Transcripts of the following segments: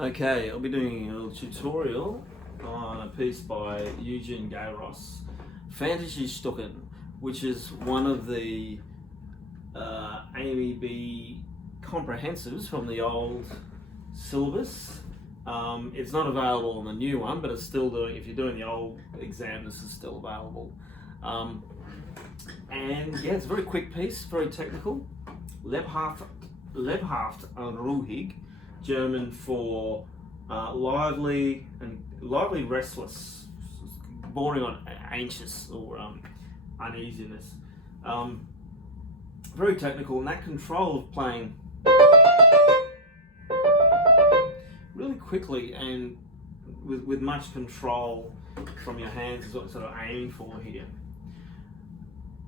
Okay, I'll be doing a little tutorial on a piece by Eugene Gayros, Phantasiestuckchen, which is one of the Ameb comprehensives from the old syllabus. It's not available on the new one, but it's still doing, if you're doing the old exam, this is still available. And yeah, it's a very quick piece, very technical. Lebhaft und ruhig, German for lively, restless, bordering on anxious or uneasiness. Very technical, and that control of playing really quickly and with much control from your hands is what I'm sort of aiming for here.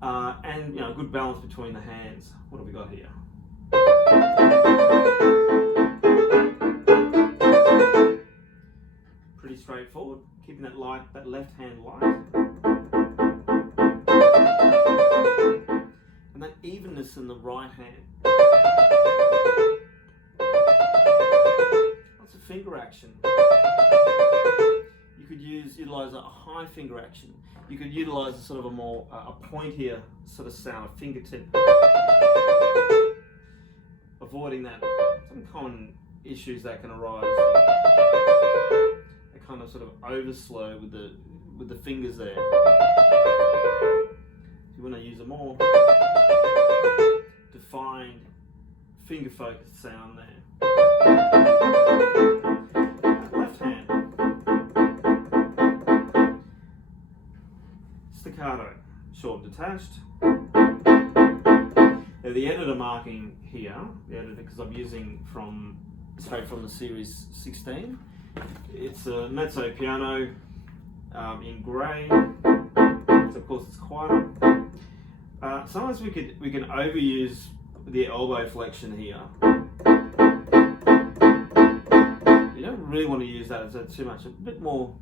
And you know, good balance between the hands. What have we got here? Pretty straightforward. Keeping that light, that left hand light, and that evenness in the right hand. Lots of finger action. You could utilize a high finger action. You could utilize a sort of a more a pointier sort of sound, a fingertip. Avoiding that, some common issues that can arise. A kind of sort of overslow with the fingers there. You want to use a more defined finger focused sound there. Left hand. Staccato, short detached. Now the editor marking here, because I'm using straight from the series 16. It's a mezzo piano in grey, so of course it's quieter. Sometimes we can overuse the elbow flexion here. You don't really want to use that as too much. A bit more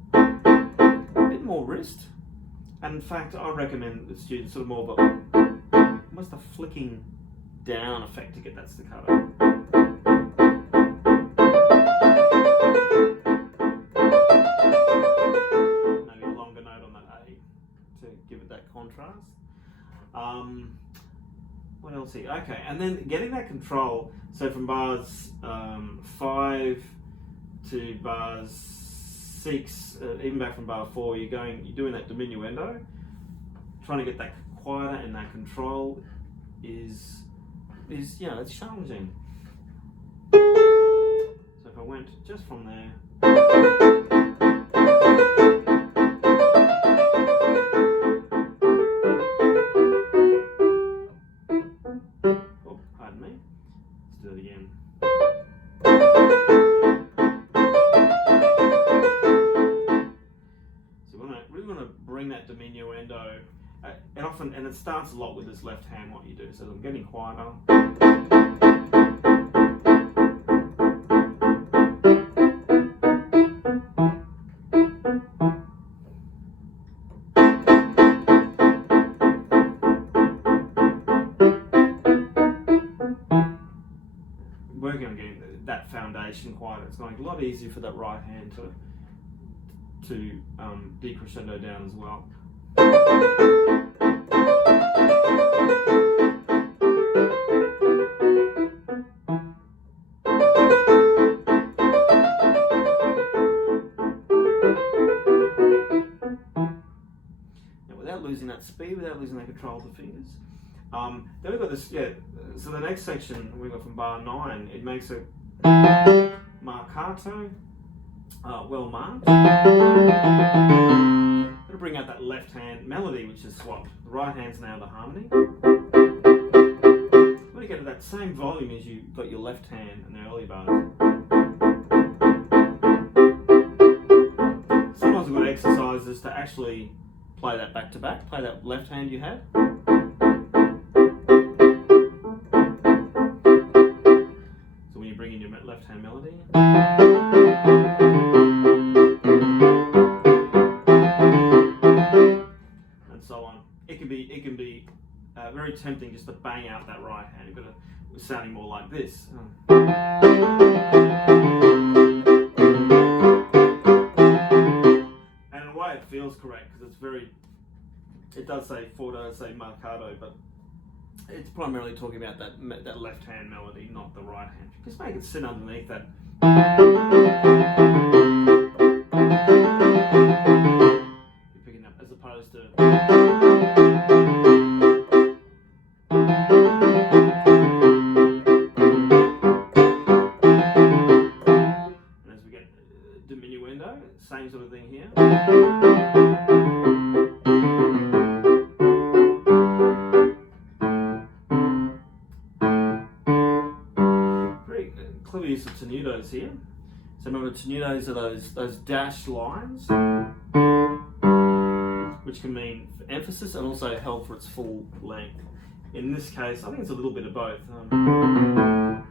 wrist. And in fact, I recommend the students sort of more of almost a flicking down effect to get that staccato. Maybe a longer note on that A to give it that contrast. What else here? Okay, and then getting that control. So from bars 5 to bars 6, even back from bar 4, you're doing that diminuendo. Trying to get that quieter and that control is it's challenging. So if I went just from there. Oh, pardon me. Let's do it again. So we really want to bring that diminuendo. And it starts a lot with this left hand, what you do. So I'm getting quieter. Working on getting that foundation quieter. It's going to be a lot easier for that right hand to decrescendo down as well. Without losing that speed, without losing that control of the fingers. Then we've got this, so the next section we've got from bar 9, it makes a marcato, well marked. It'll bring out that left hand melody, which is swapped. The right hand's now the harmony. You want to get to that same volume as you got your left hand in the early bars. Sometimes a good exercise is to actually play that back to back, play that left hand you had. So when you bring in your left hand melody. And so on. It can be very tempting just to bang out that right hand. You've got to sounding more like this. does say forte, say marcato, but it's primarily talking about that left hand melody, not the right hand. Just make it sit underneath that. You're picking up as opposed to. And as we get diminuendo, same sort of thing here. Clever use of tenutos here. So remember, tenutos are those dashed lines, which can mean emphasis and also held for its full length. In this case, I think it's a little bit of both. I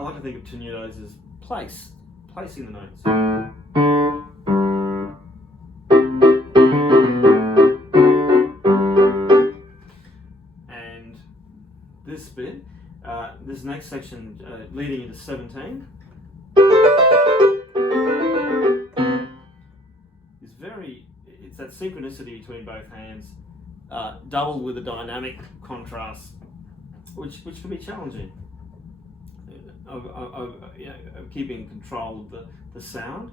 like to think of tenutos as placing the notes. And this bit. This next section leading into 17 is it's that synchronicity between both hands, doubled with a dynamic contrast, which can be challenging of keeping control of the sound.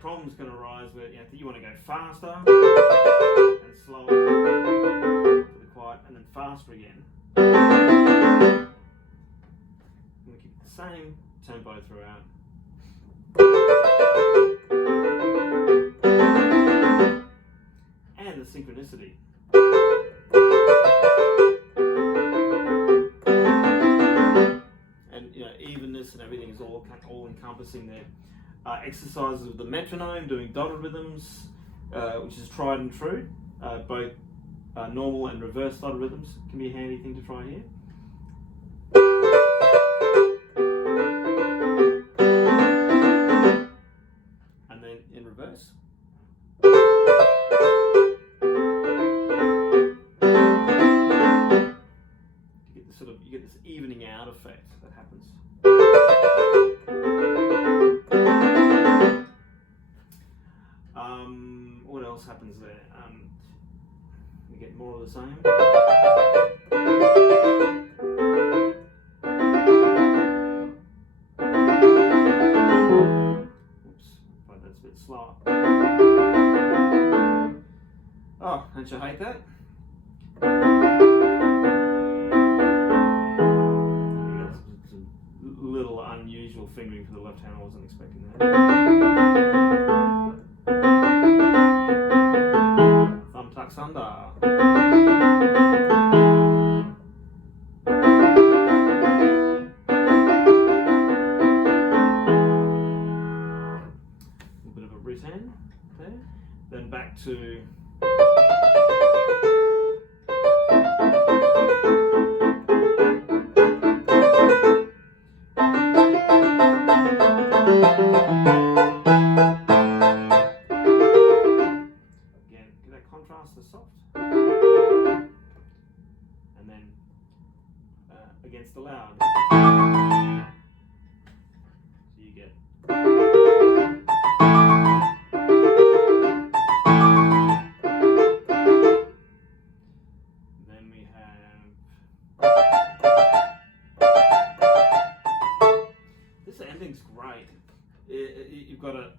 Problems can arise where you want to go faster and slower for the quiet, and then faster again. I'm going to keep the same tempo throughout. And the synchronicity. And evenness and everything is all encompassing there. Exercises with the metronome, doing dotted rhythms, which is tried and true. Both normal and reverse dotted rhythms can be a handy thing to try here. And then in reverse. You get this evening out effect that happens. What else happens there? We get more of the same. Oops, but that's a bit slower. Oh, don't you hate that? It's a little unusual fingering for the left hand. I wasn't expecting that. Tucks under. A bit of a return there. Then back to contrast the soft, and then against the loud, so you get then we have this ending's great. You've got a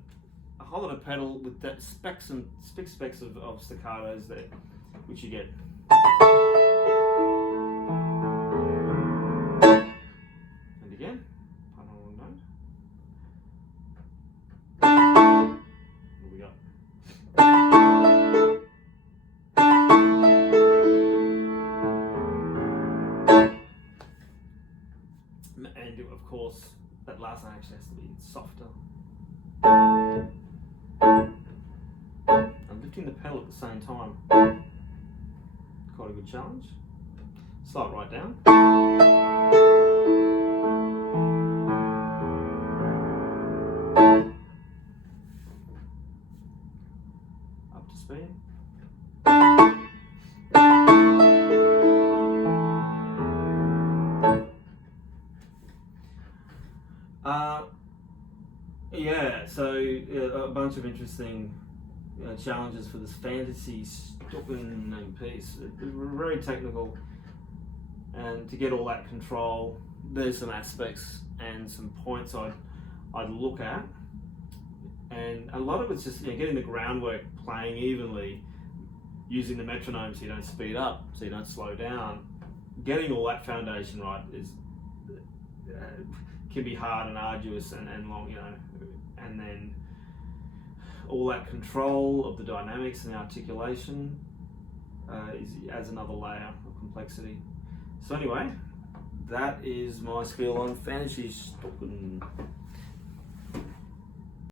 whole lot of pedal with that specks of staccatos there, which you get. And again, one whole note. What we got? And of course, that last one actually has to be softer. I'm lifting the pedal at the same time. Quite a good challenge. Slow it right down. so a bunch of interesting challenges for this phantasiestuckchen piece. It's very technical, and to get all that control, there's some aspects and some points I'd look at, and a lot of it's just getting the groundwork playing evenly, using the metronome so you don't speed up, so you don't slow down. Getting all that foundation right is can be hard and arduous and long, and then all that control of the dynamics and the articulation adds another layer of complexity. So anyway, that is my spiel on phantasiestuckchen.